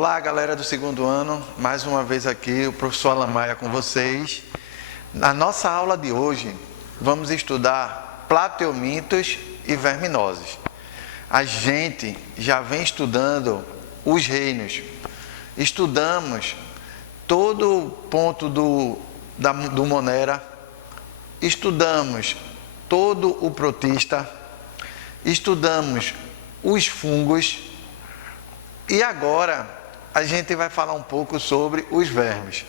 Olá, galera do segundo ano, mais uma vez aqui o professor Alan Maia com vocês. Na nossa aula de hoje, vamos estudar plateumintos e verminoses. A gente já vem estudando os reinos. Estudamos todo o ponto do Monera, estudamos todo o protista, estudamos os fungos e agora a gente vai falar um pouco sobre os vermes.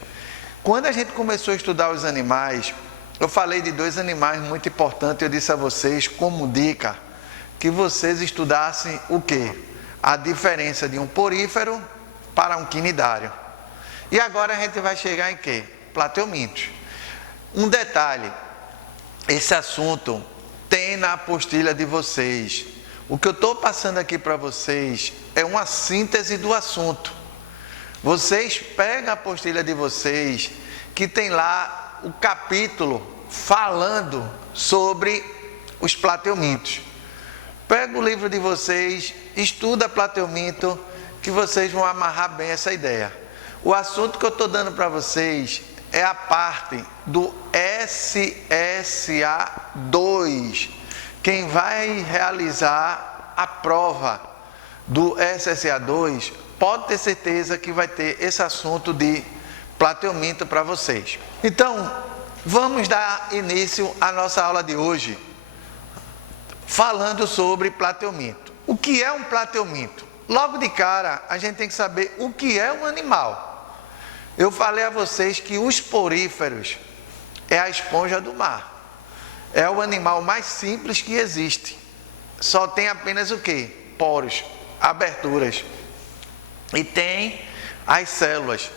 Quando a gente começou a estudar os animais, eu falei de dois animais muito importantes. Eu disse a vocês, como dica, que vocês estudassem o quê? A diferença de um porífero para um quinidário. E agora a gente vai chegar em quê? Plateumintos. Um detalhe, esse assunto tem na apostila de vocês. O que eu estou passando aqui para vocês é uma síntese do assunto. Vocês pegam a apostila de vocês, que tem lá o capítulo falando sobre os plateumintos. Pega o livro de vocês, estuda plateuminto, que vocês vão amarrar bem essa ideia. O assunto que eu estou dando para vocês é a parte do SSA2. Quem vai realizar a prova do SSA2 pode ter certeza que vai ter esse assunto de plateuminto para vocês. Então, vamos dar início à nossa aula de hoje, falando sobre plateuminto. O que é um plateuminto? Logo de cara, a gente tem que saber o que é um animal. Eu falei a vocês que os poríferos é a esponja do mar. É o animal mais simples que existe. Só tem apenas o quê? Poros, aberturas. E tem as células.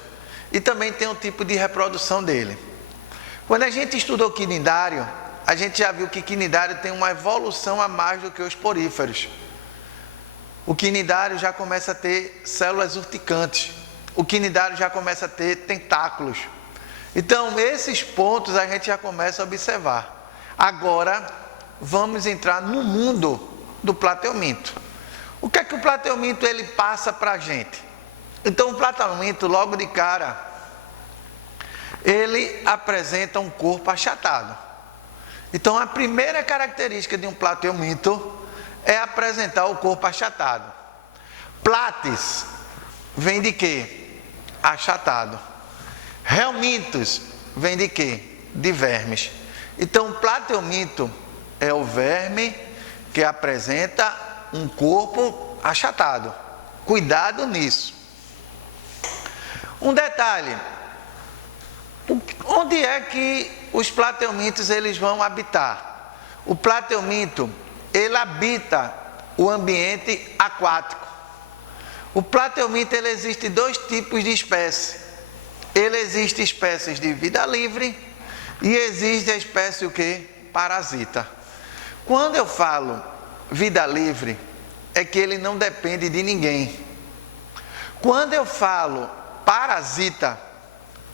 E também tem o tipo de reprodução dele. Quando a gente estudou quinidário, a gente já viu que quinidário tem uma evolução a mais do que os poríferos. O quinidário já começa a ter células urticantes. O quinidário já começa a ter tentáculos. Então, esses pontos a gente já começa a observar. Agora, vamos entrar no mundo do plateuminto. O que é que o plateuminto ele passa para a gente? Então, o plateuminto, logo de cara, ele apresenta um corpo achatado. Então, a primeira característica de um plateuminto é apresentar o corpo achatado. Plates vem de quê? Achatado. Helminthos vem de quê? De vermes. Então, o plateuminto é o verme que apresenta um corpo achatado. Cuidado nisso. Um detalhe, onde é que os plateumintos eles vão habitar? O plateuminto, ele habita o ambiente aquático. O plateuminto, ele existe dois tipos de espécies. Ele existe espécies de vida livre e existe a espécie o quê? Parasita. Quando eu falo vida livre, é que ele não depende de ninguém. Quando eu falo parasita,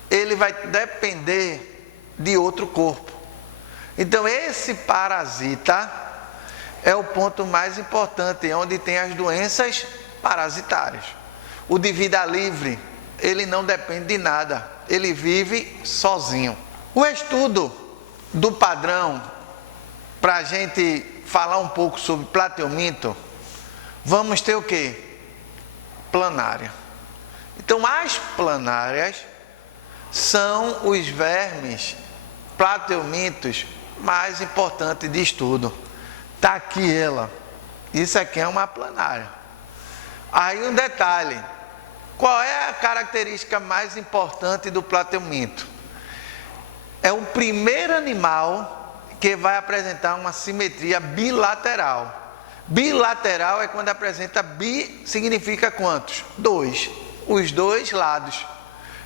ele vai depender de outro corpo. Então, esse parasita é o ponto mais importante, onde tem as doenças parasitárias. O de vida livre, ele não depende de nada, ele vive sozinho. O estudo do padrão, para a gente falar um pouco sobre plateuminto, vamos ter o quê? Planária. Então, as planárias são os vermes plateumintos mais importantes de estudo. Está aqui ela. Isso aqui é uma planária. Aí um detalhe. Qual é a característica mais importante do plateuminto? É o primeiro animal que vai apresentar uma simetria bilateral. Bilateral é quando apresenta bi, significa quantos? 2. Os dois lados.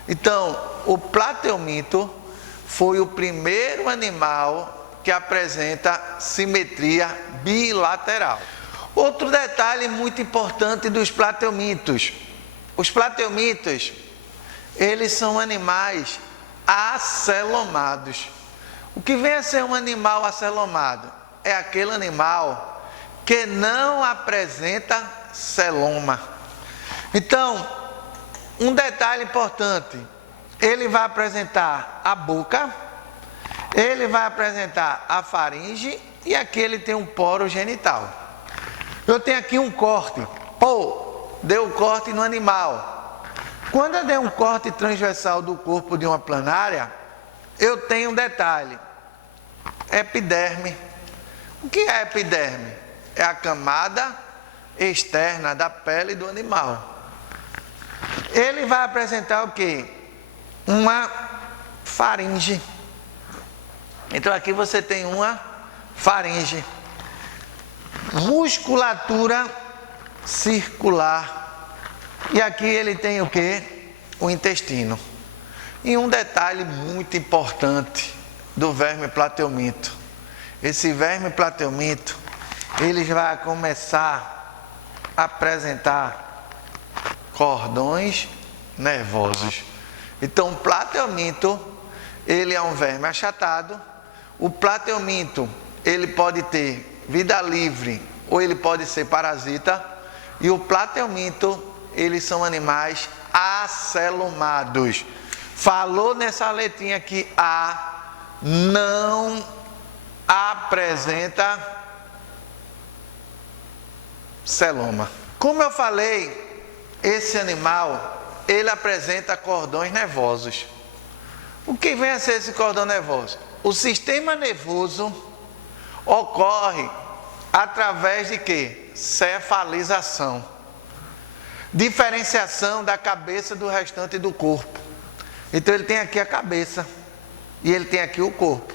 Então, o plateuminto foi o primeiro animal que apresenta simetria bilateral. Outro detalhe muito importante dos plateumintos. Os plateumintos, eles são animais acelomados. O que vem a ser um animal acelomado? É aquele animal que não apresenta celoma. Então, Um detalhe importante, ele vai apresentar a boca, ele vai apresentar a faringe e aqui ele tem um poro genital. Eu tenho aqui um corte, deu corte no animal. Quando eu dei um corte transversal do corpo de uma planária, eu tenho um detalhe, epiderme. O que é epiderme? É a camada externa da pele do animal. Ele vai apresentar o quê? Uma faringe. Então aqui você tem uma faringe. Musculatura circular. E aqui ele tem o quê? O intestino. E um detalhe muito importante do verme plateomito. Esse verme plateomito, ele vai começar a apresentar cordões nervosos. Então, o plateomito, ele é um verme achatado. O plateomito, ele pode ter vida livre ou ele pode ser parasita. E o plateomito, eles são animais acelumados. Falou nessa letrinha aqui, A, não apresenta celoma. Como eu falei, esse animal, ele apresenta cordões nervosos. O que vem a ser esse cordão nervoso? O sistema nervoso ocorre através de quê? Cefalização. Diferenciação da cabeça do restante do corpo. Então ele tem aqui a cabeça e ele tem aqui o corpo.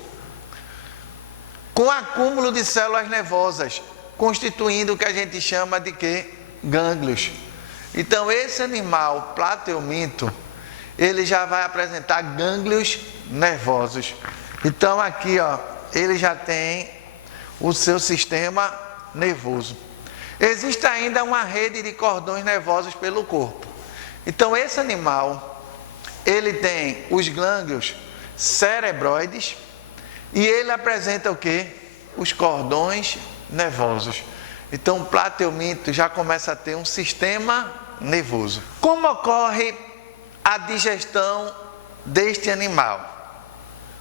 Com acúmulo de células nervosas, constituindo o que a gente chama de quê? Gânglios. Então esse animal plateomito, ele já vai apresentar gânglios nervosos. Então aqui, ele já tem o seu sistema nervoso. Existe ainda uma rede de cordões nervosos pelo corpo. Então esse animal, ele tem os gânglios cerebroides e ele apresenta o quê? Os cordões nervosos. Então o plateomito já começa a ter um sistema nervoso. Como ocorre a digestão deste animal?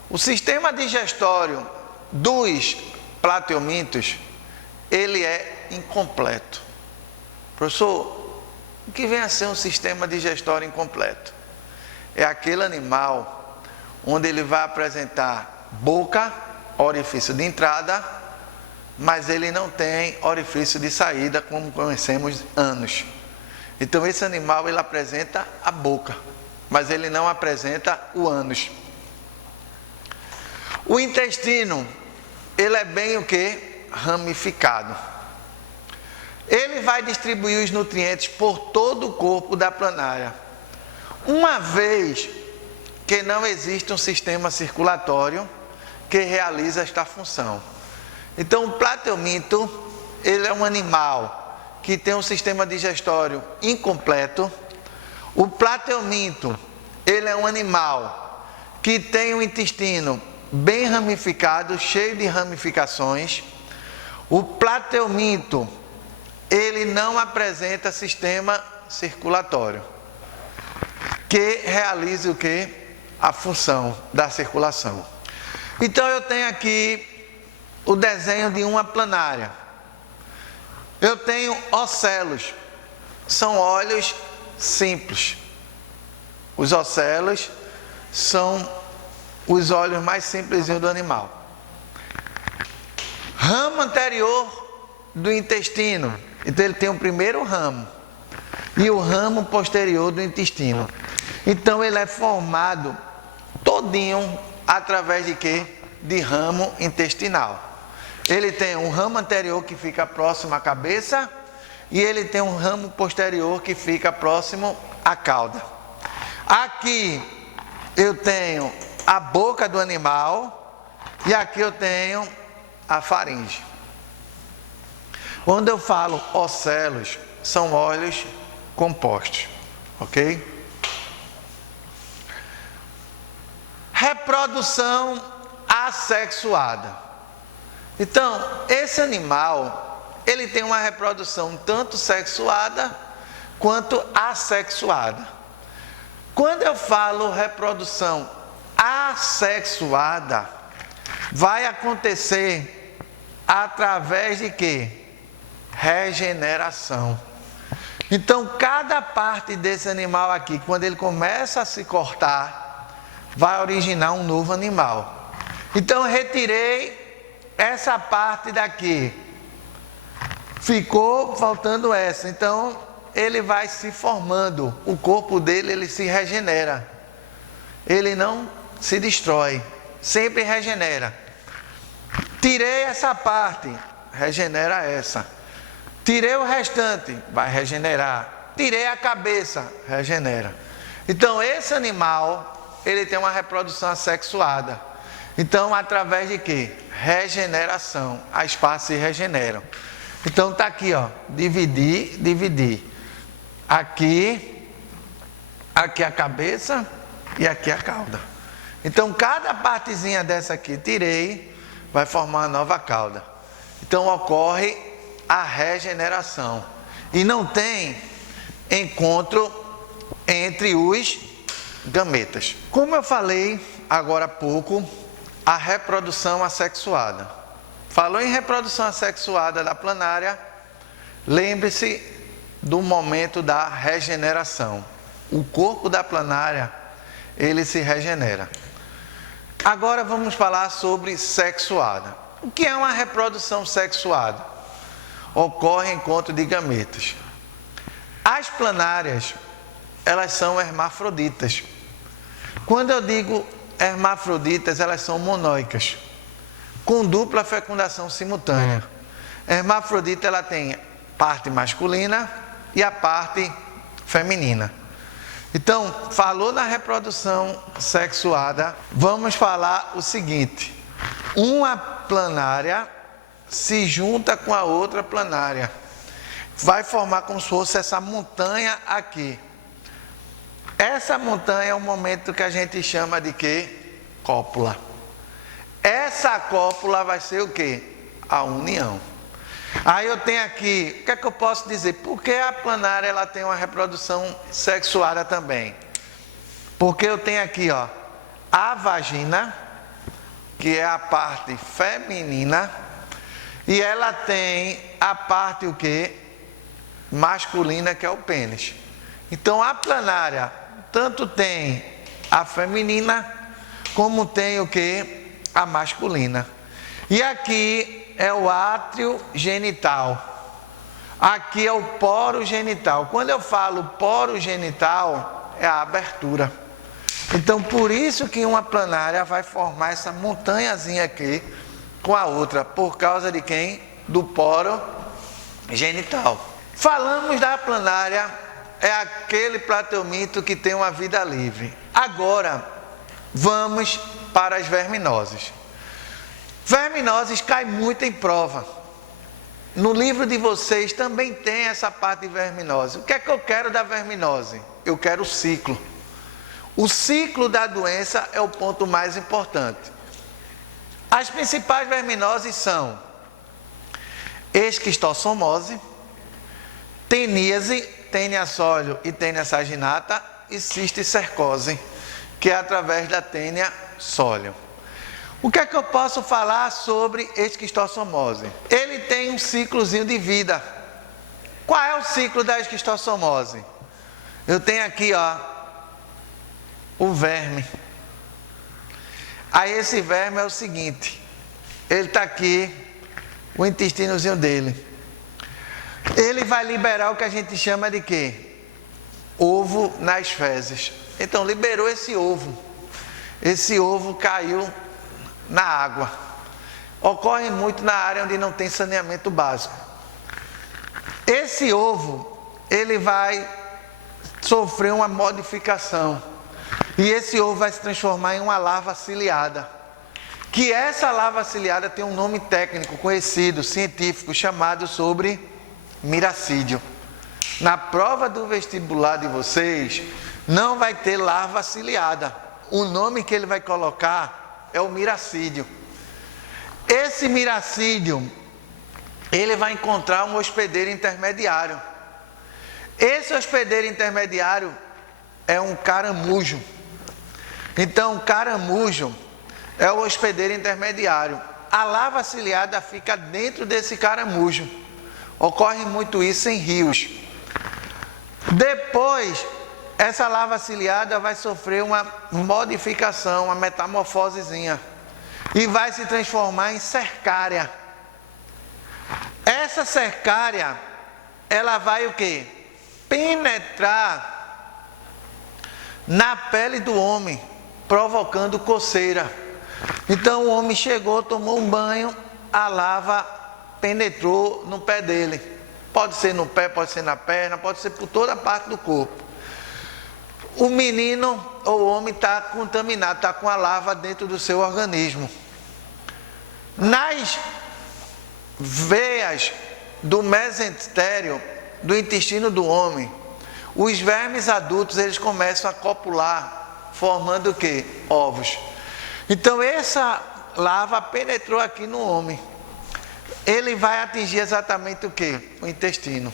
O sistema digestório dos plateomitos, ele é incompleto. Professor, o que vem a ser um sistema digestório incompleto? É aquele animal onde ele vai apresentar boca, orifício de entrada, mas ele não tem orifício de saída, como conhecemos ânus. Então esse animal, ele apresenta a boca, mas ele não apresenta o ânus. O intestino, ele é bem o que? Ramificado. Ele vai distribuir os nutrientes por todo o corpo da planária. Uma vez que não existe um sistema circulatório que realiza esta função. Então o plateomito, ele é um animal que tem um sistema digestório incompleto. O plateomito, ele é um animal que tem um intestino bem ramificado, cheio de ramificações. O plateomito, ele não apresenta sistema circulatório que realize o que? A função da circulação. Então eu tenho aqui o desenho de uma planária. Eu tenho ocelos, são olhos simples. Os ocelos são os olhos mais simplesinhos do animal. Ramo anterior do intestino. Então ele tem o primeiro ramo e o ramo posterior do intestino. Então ele é formado todinho através de quê? De ramo intestinal. Ele tem um ramo anterior que fica próximo à cabeça e ele tem um ramo posterior que fica próximo à cauda. Aqui eu tenho a boca do animal e aqui eu tenho a faringe. Quando eu falo ocelos, são olhos compostos, ok? Reprodução assexuada. Então, esse animal, ele tem uma reprodução tanto sexuada quanto assexuada. Quando eu falo reprodução assexuada, vai acontecer através de quê? Regeneração. Então, cada parte desse animal aqui, quando ele começa a se cortar, vai originar um novo animal. Então, eu retirei essa parte daqui. Ficou faltando essa. Então, ele vai se formando. O corpo dele, ele se regenera. Ele não se destrói. Sempre regenera. Tirei essa parte, regenera essa. Tirei o restante, vai regenerar. Tirei a cabeça, regenera. Então, esse animal, ele tem uma reprodução assexuada. Então, através de quê? Regeneração. As partes se regeneram. Então, está aqui, ó, dividir, dividir. Aqui a cabeça e aqui a cauda. Então, cada partezinha dessa aqui, tirei, vai formar uma nova cauda. Então, ocorre a regeneração. E não tem encontro entre os gametas. Como eu falei agora há pouco, a reprodução assexuada. Falou em reprodução assexuada da planária, lembre-se do momento da regeneração. O corpo da planária, ele se regenera. Agora vamos falar sobre sexuada. O que é uma reprodução sexuada? Ocorre encontro de gametas. As planárias, elas são hermafroditas. Quando eu digo hermafroditas, elas são monóicas, com dupla fecundação simultânea. Hermafrodita, ela tem parte masculina e a parte feminina. Então, falou na reprodução sexuada, vamos falar o seguinte: uma planária se junta com a outra planária, vai formar como se fosse essa montanha aqui. Essa montanha é o momento que a gente chama de quê? Cópula. Essa cópula vai ser o quê? A união. Aí eu tenho aqui, o que é que eu posso dizer? Por que a planária ela tem uma reprodução sexuada também? Porque eu tenho aqui, ó, a vagina, que é a parte feminina, e ela tem a parte o quê? Masculina, que é o pênis. Então a planária tanto tem a feminina, como tem o quê? A masculina. E aqui é o átrio genital. Aqui é o poro genital. Quando eu falo poro genital, é a abertura. Então, por isso que uma planária vai formar essa montanhazinha aqui com a outra. Por causa de quem? Do poro genital. Falamos da planária, é aquele plateomito que tem uma vida livre. Agora, vamos para as verminoses. Verminoses cai muito em prova. No livro de vocês também tem essa parte de verminose. O que é que eu quero da verminose? Eu quero o ciclo. O ciclo da doença é o ponto mais importante. As principais verminoses são esquistossomose, teníase, tênia sóleo e tênia saginata, e cisticercose, que é através da tênia sóleo. O que é que eu posso falar sobre esquistossomose? Ele tem um ciclozinho de vida. Qual é o ciclo da esquistossomose? Eu tenho aqui, ó, o verme. Aí esse verme é o seguinte, ele está aqui, o intestinozinho dele. Ele vai liberar o que a gente chama de quê? Ovo nas fezes. Então liberou esse ovo. Esse ovo caiu na água. Ocorre muito na área onde não tem saneamento básico. Esse ovo, ele vai sofrer uma modificação. E esse ovo vai se transformar em uma larva ciliada. Que essa larva ciliada tem um nome técnico conhecido, científico, chamado sobre miracídio. Na prova do vestibular de vocês, não vai ter larva ciliada. O nome que ele vai colocar é o miracídio. Esse miracídio, ele vai encontrar um hospedeiro intermediário. Esse hospedeiro intermediário é um caramujo. Então, o caramujo é o hospedeiro intermediário. A larva ciliada fica dentro desse caramujo. Ocorre muito isso em rios. Depois, essa larva ciliada vai sofrer uma modificação, uma metamorfosezinha, e vai se transformar em cercária. Essa cercária, ela vai o quê? Penetrar na pele do homem, provocando coceira. Então o homem chegou, tomou um banho, a larva penetrou no pé dele. Pode ser no pé, pode ser na perna, pode ser por toda a parte do corpo. O menino ou o homem está contaminado, está com a larva dentro do seu organismo. Nas veias do mesentérico do intestino do homem, os vermes adultos eles começam a copular, formando o quê? Ovos. Então essa larva penetrou aqui no homem. Ele vai atingir exatamente o quê? O intestino.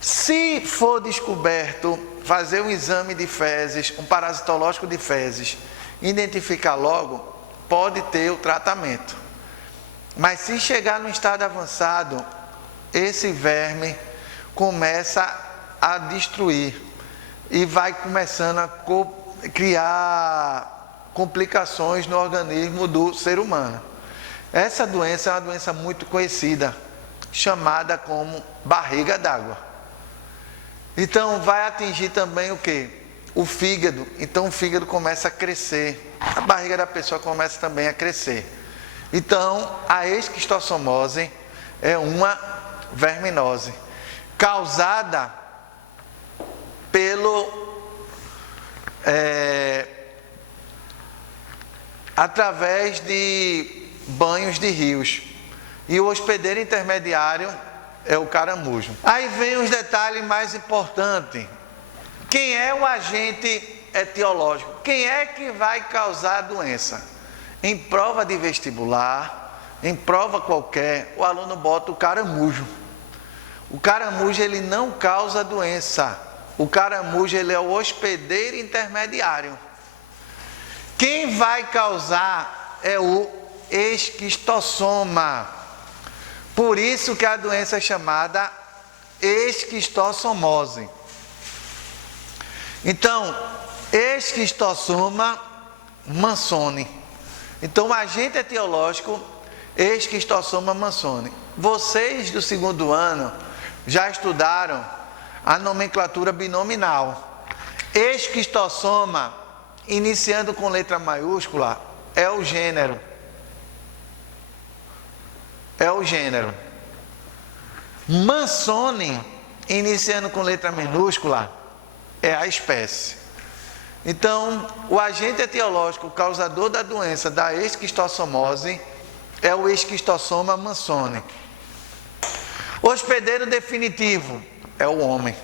Se for descoberto, fazer um exame de fezes, um parasitológico de fezes, identificar logo, pode ter o tratamento. Mas se chegar no estado avançado, esse verme começa a destruir e vai começando a criar complicações no organismo do ser humano. Essa doença é uma doença muito conhecida, chamada como barriga d'água. Então vai atingir também o quê? O fígado. Então o fígado começa a crescer, a barriga da pessoa começa também a crescer. Então a esquistossomose é uma verminose causada através de banhos de rios. E o hospedeiro intermediário é o caramujo. Aí vem os detalhes mais importantes. Quem é o agente etiológico? Quem é que vai causar a doença? Em prova de vestibular, em prova qualquer, o aluno bota o caramujo. O caramujo ele não causa doença. O caramujo ele é o hospedeiro intermediário. Quem vai causar é o esquistossoma. Por isso que a doença é chamada esquistossomose. Então, esquistossoma mansoni. Então, o agente etiológico, esquistossoma mansoni. Vocês do segundo ano já estudaram a nomenclatura binominal. Esquistossoma, iniciando com letra maiúscula, é o gênero. É o gênero. Mansoni, iniciando com letra minúscula, é a espécie. Então, o agente etiológico, o causador da doença da esquistossomose, é o esquistossoma mansoni. Hospedeiro definitivo é o homem.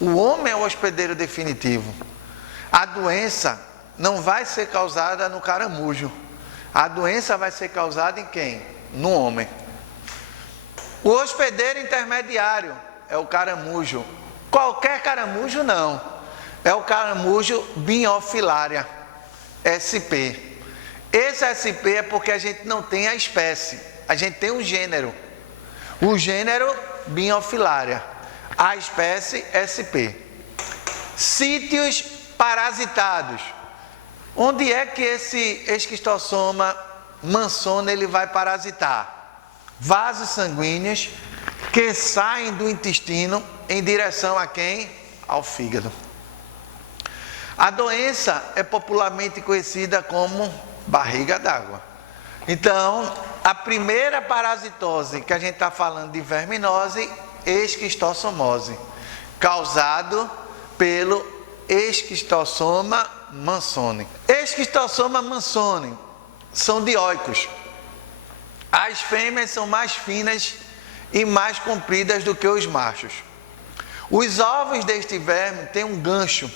O homem é o hospedeiro definitivo. A doença não vai ser causada no caramujo. A doença vai ser causada em quem? No homem. O hospedeiro intermediário é o caramujo. Qualquer caramujo não. É o caramujo Binhofilaria, SP. Esse SP é porque a gente não tem a espécie. A gente tem um gênero. O gênero Binhofilaria. A espécie SP. Sítios parasitados. Onde é que esse esquistossoma mansoni ele vai parasitar? Vasos sanguíneos que saem do intestino em direção a quem? Ao fígado. A doença é popularmente conhecida como barriga d'água. Então, a primeira parasitose que a gente está falando de verminose, esquistossomose, causado pelo esquistossoma mansoni. Esquistossoma mansoni são dioicos. As fêmeas são mais finas e mais compridas do que os machos. Os ovos deste verme têm um gancho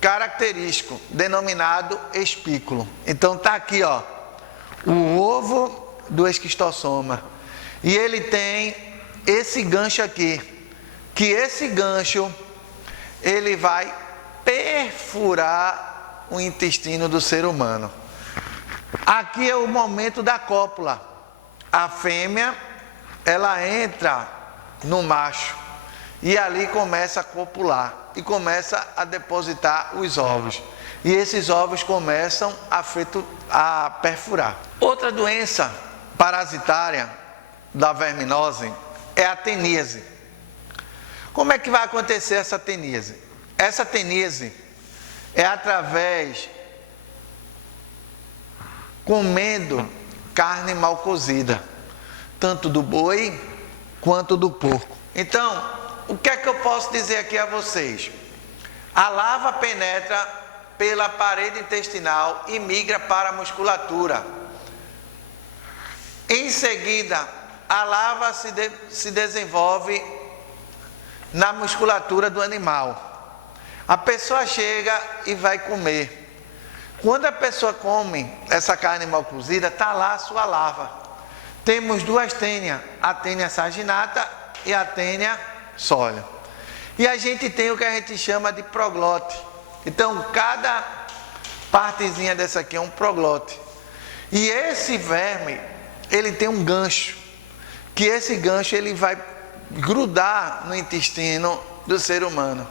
característico denominado espículo. Então está aqui, ó, o ovo do esquistossoma. E ele tem esse gancho aqui, que esse gancho ele vai perfurar o intestino do ser humano. Aqui é o momento da cópula. A fêmea, ela entra no macho e ali começa a copular e começa a depositar os ovos. E esses ovos começam a perfurar. Outra doença parasitária da verminose é a teníase. Como é que vai acontecer essa teníase? Essa teníase é através comendo carne mal cozida, tanto do boi quanto do porco. Então, o que é que eu posso dizer aqui a vocês? A larva penetra pela parede intestinal e migra para a musculatura. Em seguida, a larva se desenvolve na musculatura do animal. A pessoa chega e vai comer. Quando a pessoa come essa carne mal cozida, está lá a sua larva. Temos duas tênias, a tênia saginata e a tênia sóleo. E a gente tem o que a gente chama de proglote. Então, cada partezinha dessa aqui é um proglote. E esse verme, ele tem um gancho, que esse gancho ele vai grudar no intestino do ser humano.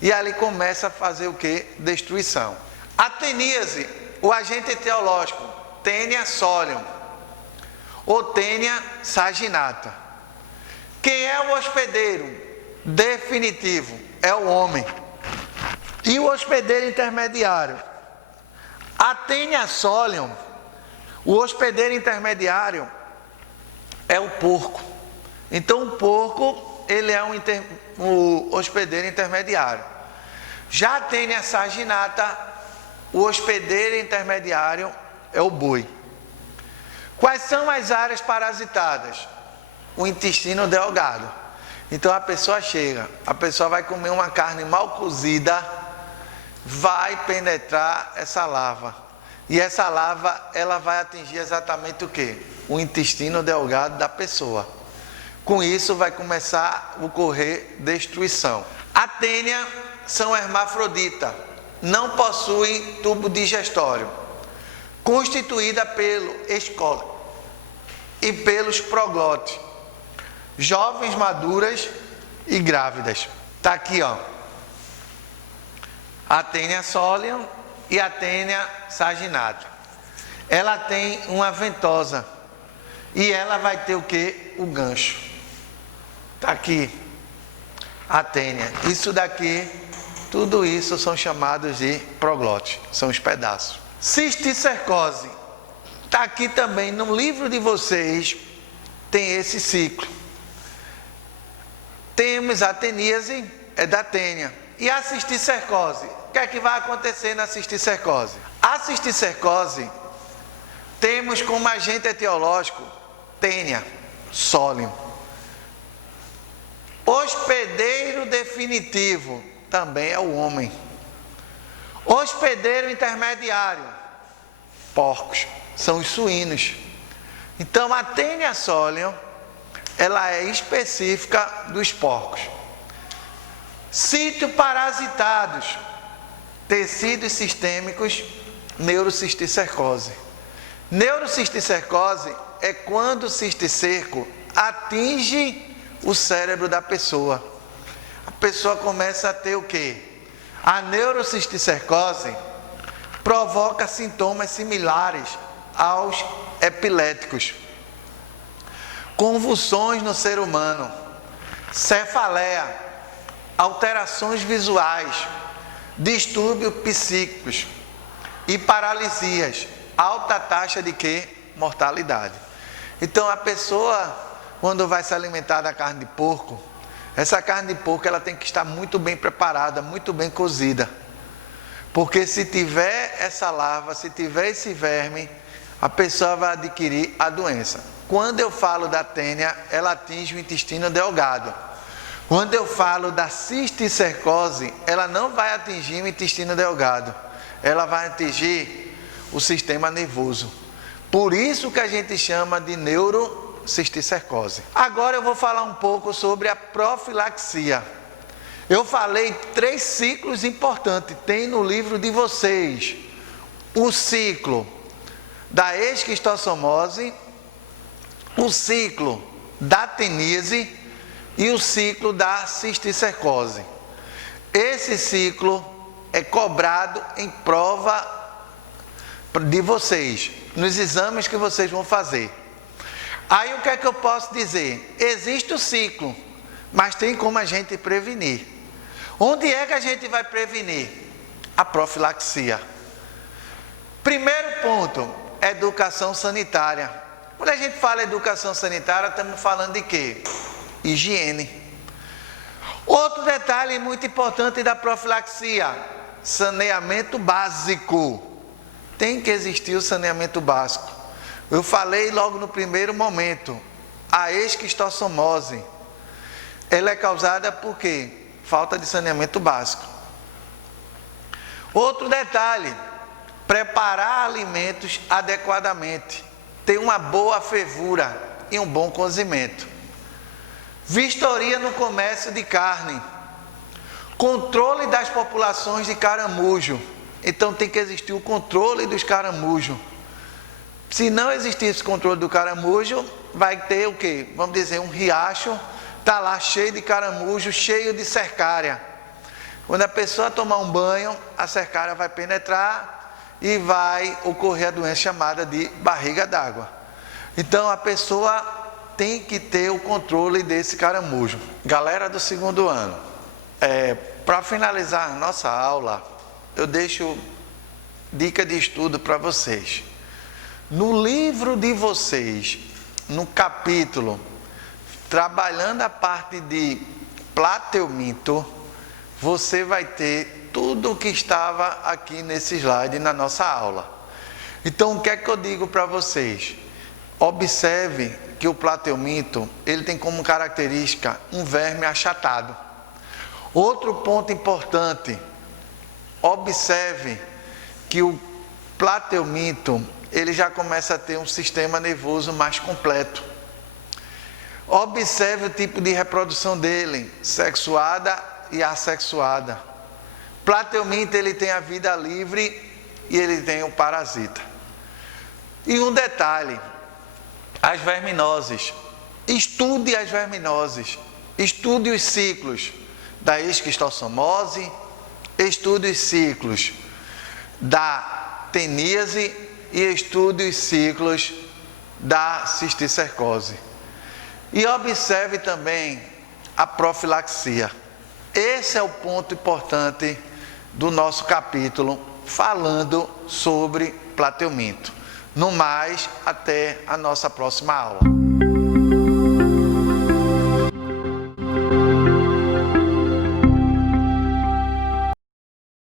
E ali começa a fazer o que? Destruição. A teníase, o agente etiológico, Taenia solium, ou Taenia saginata. Quem é o hospedeiro definitivo? É o homem. E o hospedeiro intermediário? A Taenia solium, o hospedeiro intermediário é o porco. Então o porco, ele é o hospedeiro intermediário. Já a Taenia saginata, o hospedeiro intermediário é o boi. Quais são as áreas parasitadas? O intestino delgado. Então a pessoa chega, a pessoa vai comer uma carne mal cozida, vai penetrar essa larva. E essa larva, ela vai atingir exatamente o quê? O intestino delgado da pessoa. Com isso vai começar a ocorrer destruição. A tênia são hermafrodita, não possui tubo digestório, constituída pelo escole e pelos proglotes, jovens, maduras e grávidas. Tá aqui, ó, a Taenia solium e a Taenia saginata. Ela tem uma ventosa e ela vai ter o que? O gancho. Tá aqui a tênia. Isso daqui, tudo isso são chamados de proglote, são os pedaços. Cisticercose. Tá aqui também no livro de vocês, tem esse ciclo. Temos a teníase, é da tênia. E a cisticercose? O que é que vai acontecer na cisticercose? A cisticercose, temos como agente etiológico Taenia solium. Hospedeiro definitivo também é o homem. Hospedeiro intermediário, porcos, são os suínos. Então a Taenia solium, ela é específica dos porcos. Sítio parasitados, tecidos sistêmicos, neurocisticercose. Neurocisticercose é quando o cisticerco atinge o cérebro da pessoa. A pessoa começa a ter o quê? A neurocisticercose provoca sintomas similares aos epiléticos. Convulsões no ser humano, cefaleia, alterações visuais, distúrbios psíquicos e paralisias, alta taxa de quê? Mortalidade. Então a pessoa, quando vai se alimentar da carne de porco, essa carne de porco ela tem que estar muito bem preparada, muito bem cozida. Porque se tiver essa larva, se tiver esse verme, a pessoa vai adquirir a doença. Quando eu falo da tênia, ela atinge o intestino delgado. Quando eu falo da cisticercose, ela não vai atingir o intestino delgado. Ela vai atingir o sistema nervoso. Por isso que a gente chama de neurocisticercose. Agora eu vou falar um pouco sobre a profilaxia. Eu falei 3 ciclos importantes, tem no livro de vocês. O ciclo da esquistossomose, o ciclo da teníase e o ciclo da cisticercose. Esse ciclo é cobrado em prova de vocês, nos exames que vocês vão fazer. Aí o que é que eu posso dizer? Existe o ciclo, mas tem como a gente prevenir. Onde é que a gente vai prevenir? A profilaxia. Primeiro ponto, educação sanitária. Quando a gente fala educação sanitária, estamos falando de quê? Higiene. Outro detalhe muito importante da profilaxia: saneamento básico. Tem que existir o saneamento básico. Eu falei logo no primeiro momento, a esquistossomose, ela é causada por quê? Falta de saneamento básico. Outro detalhe, preparar alimentos adequadamente, ter uma boa fervura e um bom cozimento. Vistoria no comércio de carne, controle das populações de caramujo. Então tem que existir o controle dos caramujos. Se não existir esse controle do caramujo, vai ter o quê? Vamos dizer, um riacho, está lá cheio de caramujo, cheio de cercária. Quando a pessoa tomar um banho, a cercária vai penetrar e vai ocorrer a doença chamada de barriga d'água. Então a pessoa tem que ter o controle desse caramujo. Galera do segundo ano, para finalizar a nossa aula, eu deixo dica de estudo para vocês. No livro de vocês, no capítulo trabalhando a parte de plateuminto, você vai ter tudo o que estava aqui nesse slide na nossa aula. Então, o que é que eu digo para vocês? Observe que o plateuminto, ele tem como característica um verme achatado. Outro ponto importante, observe que o plateuminto, ele já começa a ter um sistema nervoso mais completo. Observe o tipo de reprodução dele, sexuada e assexuada. Plateuminto, ele tem a vida livre e ele tem o parasita. E um detalhe, as verminoses. Estude as verminoses, estude os ciclos da esquistossomose, estude os ciclos da teníase e estude os ciclos da cisticercose. E observe também a profilaxia. Esse é o ponto importante do nosso capítulo, falando sobre plateuminto. No mais, até a nossa próxima aula.